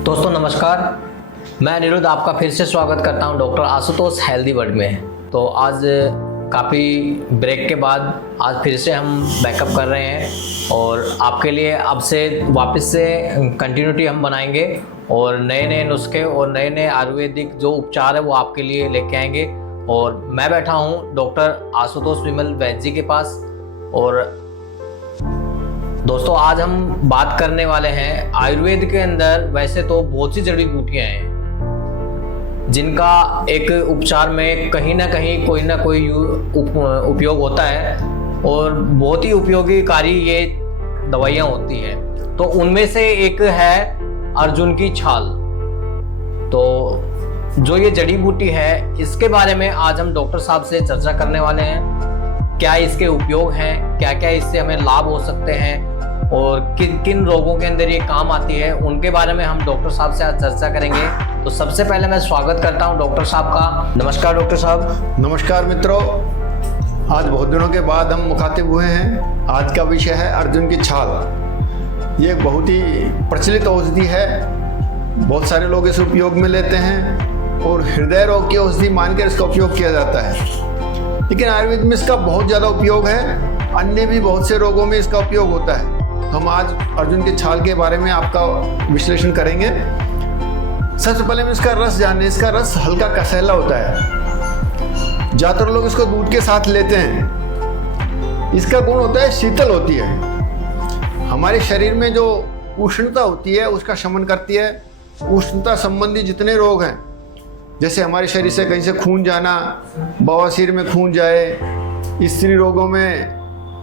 दोस्तों नमस्कार, मैं अनिरुद्ध आपका फिर से स्वागत करता हूं डॉक्टर आशुतोष हेल्दी वर्ल्ड में। तो आज काफ़ी ब्रेक के बाद आज फिर से हम बैकअप कर रहे हैं और आपके लिए अब से वापस से कंटिन्यूटी हम बनाएंगे और नए नए नुस्खे और नए नए आयुर्वेदिक जो उपचार है वो आपके लिए लेके आएंगे। और मैं बैठा हूँ डॉक्टर आशुतोष विमल वैद्य जी के पास। और दोस्तों आज हम बात करने वाले हैं आयुर्वेद के अंदर वैसे तो बहुत सी जड़ी बूटियां हैं जिनका एक उपचार में कहीं ना कहीं कोई ना कोई उपयोग होता है और बहुत ही उपयोगीकारी ये दवाइयां होती हैं। तो उनमें से एक है अर्जुन की छाल। तो जो ये जड़ी बूटी है इसके बारे में आज हम डॉक्टर साहब से चर्चा करने वाले हैं। क्या इसके उपयोग हैं, क्या क्या इससे हमें लाभ हो सकते हैं और किन किन रोगों के अंदर ये काम आती है, उनके बारे में हम डॉक्टर साहब से आज चर्चा करेंगे। तो सबसे पहले मैं स्वागत करता हूं डॉक्टर साहब का। नमस्कार डॉक्टर साहब। नमस्कार मित्रों, आज बहुत दिनों के बाद हम मुखातिब हुए हैं। आज का विषय है अर्जुन की छाल। ये एक बहुत ही प्रचलित औषधि है, बहुत सारे लोग इसे उपयोग में लेते हैं और हृदय रोग की औषधि मानकर इसका उपयोग किया जाता है। लेकिन आयुर्वेद में इसका बहुत ज़्यादा उपयोग है, अन्य भी बहुत से रोगों में इसका उपयोग होता है। हम आज अर्जुन की छाल के बारे में आपका विश्लेषण करेंगे। सबसे पहले हम इसका रस जाने। इसका रस हल्का कसैला होता है, ज़्यादातर लोग इसको दूध के साथ लेते हैं। इसका गुण होता है शीतल होती है, हमारे शरीर में जो उष्णता होती है उसका शमन करती है। उष्णता संबंधी जितने रोग हैं, जैसे हमारे शरीर से कहीं से खून जाना, बवासीर में खून जाए, स्त्री रोगों में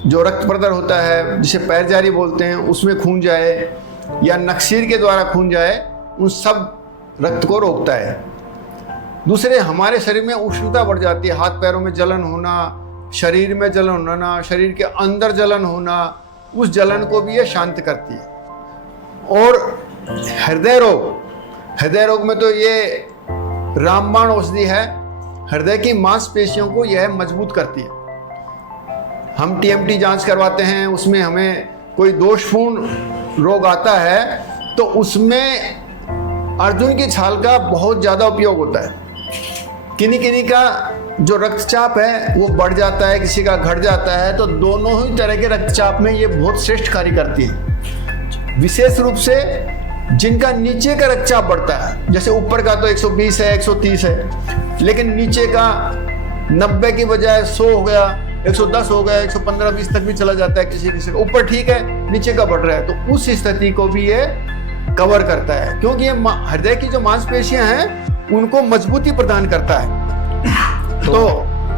जो रक्त प्रदर होता है जिसे पैर जारी बोलते हैं उसमें खून जाए या नक्सीर के द्वारा खून जाए, उन सब रक्त को रोकता है। दूसरे, हमारे शरीर में उष्णता बढ़ जाती है, हाथ पैरों में जलन होना, शरीर में जलन होना, शरीर के अंदर जलन होना, उस जलन को भी यह शांत करती है। और हृदय रोग में तो ये रामबाण औषधि है। हृदय की मांसपेशियों को यह मजबूत करती है। हम टीएमटी जांच करवाते हैं, उसमें हमें कोई दोषपूर्ण रोग आता है तो उसमें अर्जुन की छाल का बहुत ज़्यादा उपयोग होता है। किन्हीं का जो रक्तचाप है वो बढ़ जाता है, किसी का घट जाता है, तो दोनों ही तरह के रक्तचाप में ये बहुत श्रेष्ठ कार्य करती है। विशेष रूप से जिनका नीचे का रक्तचाप बढ़ता है, जैसे ऊपर का तो 120 है, 130 है, लेकिन नीचे का 90 की बजाय 100 हो गया, 110 हो गया, 115-20 तक भी चला जाता है किसी का। ऊपर ठीक है, नीचे का बढ़ रहा है, तो उस स्थिति को भी ये कवर करता है, क्योंकि ये हृदय की जो मांसपेशियां हैं उनको मजबूती प्रदान करता है। तो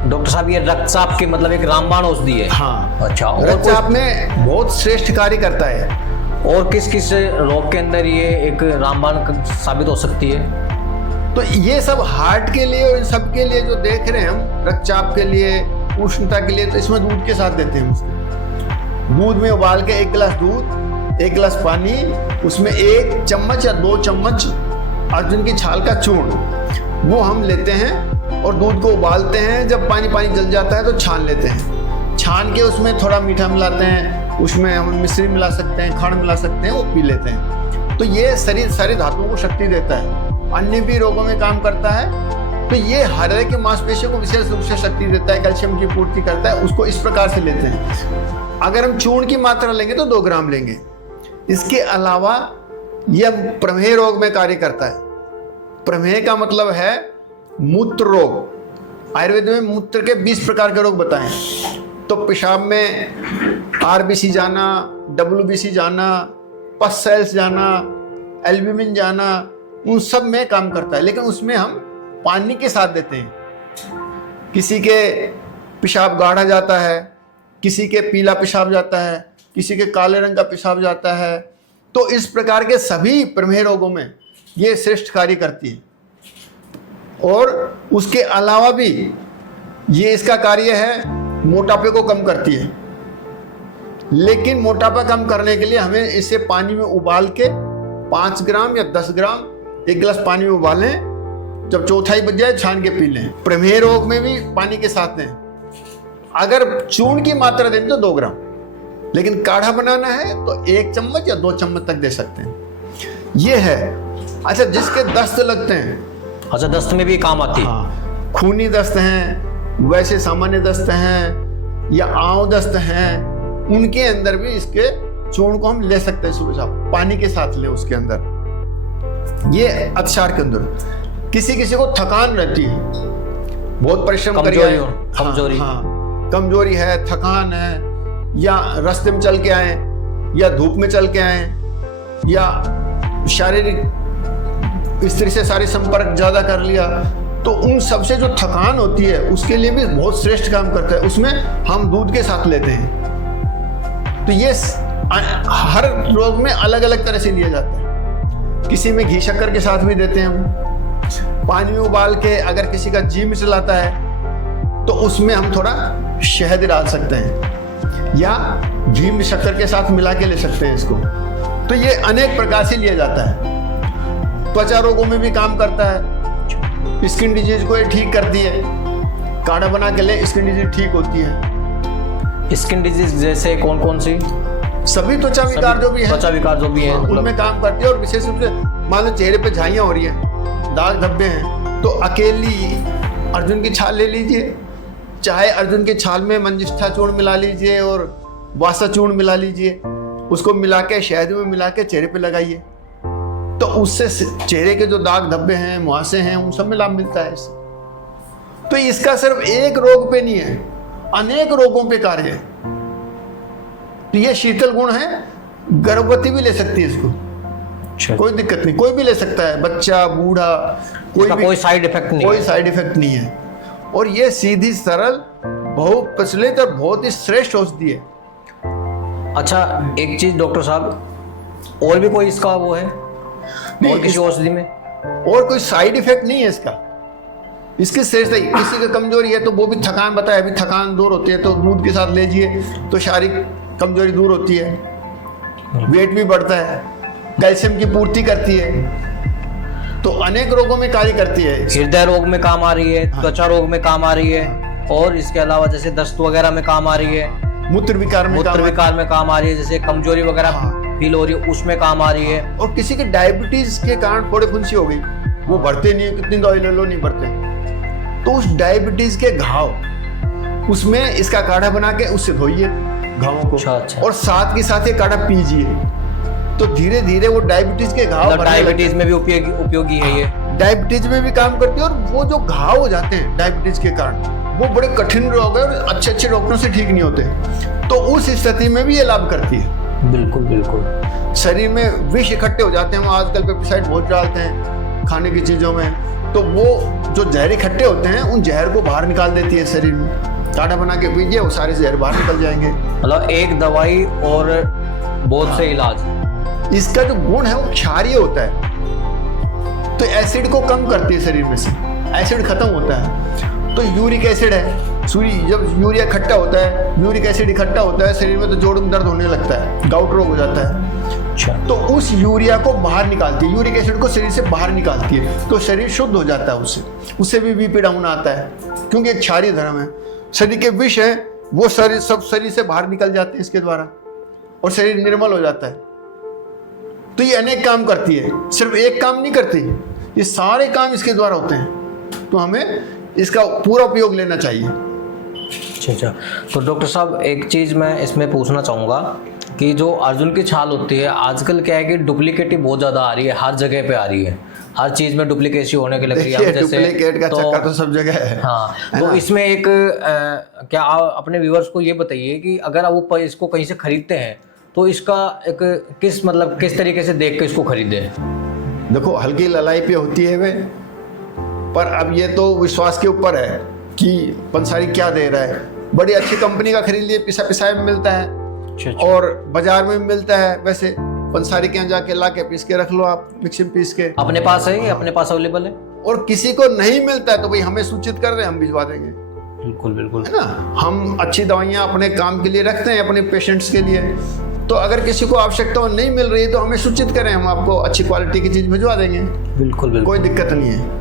डॉक्टर साहब ये रक्तचाप के मतलब एक रामबाण औषधि है। हाँ, अच्छा। रक्तचाप में बहुत श्रेष्ठ कार्य करता है। और किस किस रोग के अंदर ये एक रामबाण साबित हो सकती है? तो ये सब हार्ट के लिए और इन सब के लिए जो देख रहे हैं हम, रक्तचाप के लिए, उष्णता के लिए, तो इसमें दूध के साथ देते हैं उसको। दूध में उबाल के 1 गिलास दूध, 1 गिलास पानी, उसमें 1 चम्मच या 2 चम्मच अर्जुन की छाल का चूर्ण वो हम लेते हैं और दूध को उबालते हैं। जब पानी जल जाता है तो छान लेते हैं। छान के उसमें थोड़ा मीठा मिलाते हैं, उसमें हम मिश्री मिला सकते हैं, खंड मिला सकते हैं, वो पी लेते हैं। तो ये शरीर सारी धातुओं को शक्ति देता है, अन्य भी रोगों में काम करता है। तो ये हृदय की मांसपेशियों को विशेष रूप से शक्ति देता है, कैल्शियम की पूर्ति करता है। उसको इस प्रकार से लेते हैं। अगर हम चूर्ण की मात्रा लेंगे तो 2 ग्राम लेंगे। इसके अलावा यह प्रमेह रोग में कार्य करता है। प्रमेह का मतलब है मूत्र रोग। आयुर्वेद में मूत्र के 20 प्रकार के रोग बताए हैं। तो पेशाब में आरबीसी जाना, डब्ल्यूबीसी जाना, पस सेल्स जाना, एल्ब्यूमिन जाना, उन सब में काम करता है। लेकिन उसमें हम पानी के साथ देते हैं। किसी के पेशाब गाढ़ा जाता है, किसी के पीला पेशाब जाता है, किसी के काले रंग का पेशाब जाता है। तो इस प्रकार के सभी प्रमेह रोगों में ये श्रेष्ठ कार्य करती है। और उसके अलावा भी ये इसका कार्य है, मोटापे को कम करती है। लेकिन मोटापा कम करने के लिए हमें इसे पानी में उबाल के 5 ग्राम या 10 ग्राम 1 गिलास पानी में उबालें, जब चौथाई बज जाए छान के पी लें। प्रमेह रोग में भी पानी के साथ दें। अगर चूर्ण की मात्रा दें तो 2 ग्राम, लेकिन काढ़ा बनाना है तो 1 चम्मच या 2 चम्मच तक दे सकते हैं। ये है। अच्छा, जिसके दस्त लगते हैं, अच्छा दस्त में भी काम आती है? हाँ, खूनी दस्त हैं, वैसे सामान्य दस्त हैं या आंव दस्त हैं, उनके अंदर भी इसके चूर्ण को हम ले सकते हैं सुबह शाम, पानी के साथ लें उसके अंदर। ये अतिसार के अंदर किसी किसी को थकान रहती है, बहुत परिश्रम करिए, कमजोरी, हाँ, कमजोरी है, थकान है, या रास्ते में चल के आए या धूप में चल के आए या शारीरिक स्त्री से शारीरिक संपर्क ज्यादा कर लिया, तो उन सबसे जो थकान होती है उसके लिए भी बहुत श्रेष्ठ काम करता है। उसमें हम दूध के साथ लेते हैं। तो ये हर रोग में अलग अलग तरह से लिया जाता है। किसी में घी शक्कर के साथ भी देते हैं हम। पानी में उबाल के अगर किसी का जी मिचलाता है तो उसमें हम थोड़ा शहद डाल सकते हैं या घी में शक्कर के साथ मिला के ले सकते हैं इसको। तो ये अनेक प्रकार से लिया जाता है। त्वचा रोगों में भी काम करता है, स्किन डिजीज को ये ठीक करती है, काढ़ा बना के ले स्किन डिजीज ठीक होती है। स्किन डिजीज जैसे कौन कौन सी? सभी त्वचा विकार जो भी है, त्वचा विकार जो भी है उनमें काम करती है। और विशेष रूप से मान लो चेहरे पे झाइयाँ हो रही है, दाग धब्बे हैं, तो अकेली अर्जुन की छाल ले लीजिए, चाहे अर्जुन की छाल में मंजिष्ठा चूर्ण मिला लीजिए और वासा चूर्ण मिला लीजिए, उसको मिला के शहद में मिला के चेहरे पे लगाइए, तो उससे चेहरे के जो दाग धब्बे हैं, मुहासे हैं, उन सब में लाभ मिलता है इससे। तो इसका सिर्फ एक रोग पे नहीं है, अनेक रोगों पे कार्य है। तो ये शीतल गुण है, गर्भवती भी ले सकती है इसको, कोई दिक्कत नहीं, कोई भी ले सकता है, बच्चा, बूढ़ा, कोई साइड इफेक्ट नहीं, कोई साइड इफेक्ट नहीं है। और ये सीधी सरल, बहुत प्रचलित और बहुत ही श्रेष्ठ औषधि है। अच्छा, एक चीज डॉक्टर साहब, और भी कोई इसका वो है और किसी औषधि में? और कोई साइड इफेक्ट नहीं है इसका। इसकी श्रेष्ठ है, किसी का कमजोरी है तो वो भी थकान बताया, अभी थकान दूर होती है तो दूध के साथ लीजिए तो शारीरिक कमजोरी दूर होती है, वेट भी बढ़ता है, कैल्शियम की पूर्ति करती है, तो अनेक रोगों में कार्य करती है। हृदय रोग में काम आ रही है, त्वचा रोग में काम आ रही है, और इसके अलावा जैसे दस्त वगैरह में काम आ रही है, मूत्र विकार में काम आ रही है, जैसे कमजोरी वगैरह फील हो रही है उसमें काम आ रही है। और किसी की डायबिटीज के कारण फोड़े फुंसी हो गई, वो बढ़ते नहीं है, कितनी दवाई ले लो नहीं बढ़ते, तो उस डायबिटीज के घाव, उसमें इसका काढ़ा बना के उससे धोइए घावों को। अच्छा। और साथ के साथ ये काढ़ा पीजिए, तो धीरे धीरे वो डायबिटीज के घाव, डायबिटीज में भी उपयोगी है ये, डायबिटीज में भी काम करती है। और वो जो घाव हो जाते हैं डायबिटीज के कारण, वो बड़े कठिन रोग है, अच्छे अच्छे डॉक्टरों से ठीक नहीं होते, तो उस स्थिति में भी ये लाभ करती है। बिल्कुल बिल्कुल। शरीर में विष इकट्ठे हो जाते हैं, वो आजकल पेस्टिसाइड बहुत डालते हैं खाने की चीजों में, तो वो जो जहर इकट्ठे होते हैं उन जहर को बाहर निकाल देती है शरीर में। काढ़ा बना के पीजिए, वो सारे जहर बाहर निकल जाएंगे। मतलब एक दवाई और बहुत से इलाज। इसका जो गुण है वो क्षारीय होता है, तो एसिड को कम करती है शरीर में से, एसिड खत्म होता है। तो यूरिक एसिड है, जब यूरिया खट्टा होता है, यूरिक एसिड इकट्ठा होता है शरीर में, तो जोड़ों में दर्द होने लगता है, गाउट रोग हो जाता है। अच्छा। तो उस यूरिया को बाहर निकालती है, यूरिक एसिड को शरीर से बाहर निकालती है, तो शरीर शुद्ध हो जाता है उससे भी बीपी डाउन आता है, क्योंकि एक क्षारीय धर्म है। शरीर के विष है वो सब शरीर से बाहर निकल जाते हैं इसके द्वारा, और शरीर निर्मल हो जाता है। तो ये अनेक काम करती है, सिर्फ एक काम नहीं करती, ये सारे काम इसके द्वारा होते हैं। तो हमें इसका पूरा उपयोग लेना चाहिए। अच्छा। तो डॉक्टर साहब, एक चीज़ मैं इसमें पूछना चाहूँगा कि जो अर्जुन की छाल होती है, आजकल क्या है कि डुप्लीकेट बहुत ज़्यादा आ रही है, हर जगह पे आ रही है, हर चीज़ में डुप्लीकेसी होने के लग रही है। जैसे डुप्लीकेट का चक्कर तो सब जगह है। हाँ, तो इसमें एक क्या आप अपने व्यूअर्स को ये बताइए कि अगर वो इसको कहीं से खरीदते हैं तो इसका एक किस तरीके से देख के इसको खरीदे? देखो, हल्की ललाई पे होती है वे, पर अब ये तो विश्वास के ऊपर है कि पंसारी क्या दे रहा है। बड़ी अच्छी कंपनी का खरीद लिए, पिसा पिसाया में मिलता है। अच्छा। और बाजार में मिलता है, वैसे पंसारी के यहाँ जाके ला के पीस के रख लो आप, मिक्सी में पीस के। अपने पास है, अपने पास अवेलेबल है। और किसी को नहीं मिलता है तो भाई हमें सूचित कर रहे हैं, हम भिजवा देंगे। बिल्कुल बिल्कुल, है ना। हम अच्छी दवाइयाँ अपने काम के लिए रखते हैं, अपने पेशेंट्स के लिए। तो अगर किसी को आवश्यकता नहीं मिल रही है तो हमें सूचित करें, हम आपको अच्छी क्वालिटी की चीज़ भिजवा देंगे। बिल्कुल बिल्कुल, कोई दिक्कत नहीं है।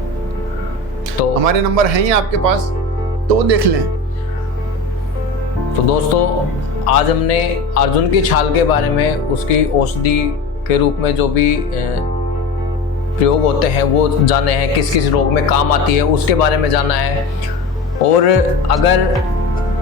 तो हमारे नंबर हैं ही आपके पास, तो वो देख लें। तो दोस्तों, आज हमने अर्जुन की छाल के बारे में, उसकी औषधि के रूप में जो भी प्रयोग होते हैं वो जाने हैं, किस किस रोग में काम आती है उसके बारे में जानना है। और अगर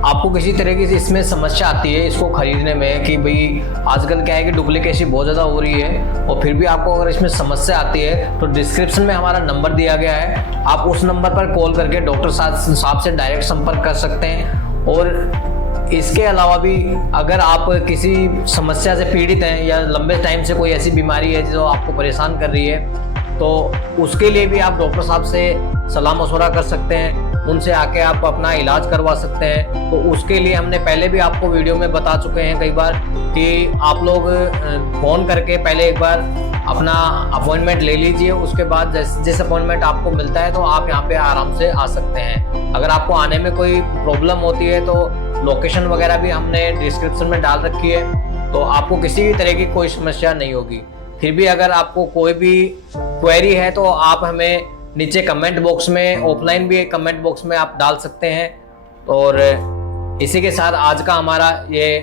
आपको किसी तरह की इसमें समस्या आती है इसको खरीदने में कि भाई आजकल क्या है कि डुप्लीकेसी बहुत ज़्यादा हो रही है, और फिर भी आपको अगर इसमें समस्या आती है तो डिस्क्रिप्शन में हमारा नंबर दिया गया है, आप उस नंबर पर कॉल करके डॉक्टर साहब से डायरेक्ट संपर्क कर सकते हैं। और इसके अलावा भी अगर आप किसी समस्या से पीड़ित हैं या लंबे टाइम से कोई ऐसी बीमारी है जो आपको परेशान कर रही है, तो उसके लिए भी आप डॉक्टर साहब से सलाह मशवरा कर सकते हैं, उनसे आके आप अपना इलाज करवा सकते हैं। तो उसके लिए हमने पहले भी आपको वीडियो में बता चुके हैं कई बार कि आप लोग फ़ोन करके पहले एक बार अपना अपॉइंटमेंट ले लीजिए, उसके बाद जिस अपॉइंटमेंट आपको मिलता है तो आप यहाँ पे आराम से आ सकते हैं। अगर आपको आने में कोई प्रॉब्लम होती है तो लोकेशन वगैरह भी हमने डिस्क्रिप्शन में डाल रखी है, तो आपको किसी भी तरह की कोई समस्या नहीं होगी। फिर भी अगर आपको कोई भी क्वेरी है तो आप हमें नीचे कमेंट बॉक्स में, ऑफलाइन भी कमेंट बॉक्स में आप डाल सकते हैं। और इसी के साथ आज का हमारा ये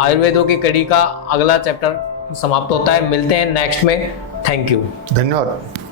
आयुर्वेदों की कड़ी का अगला चैप्टर समाप्त होता है। मिलते हैं नेक्स्ट में। Thank you. धन्यवाद।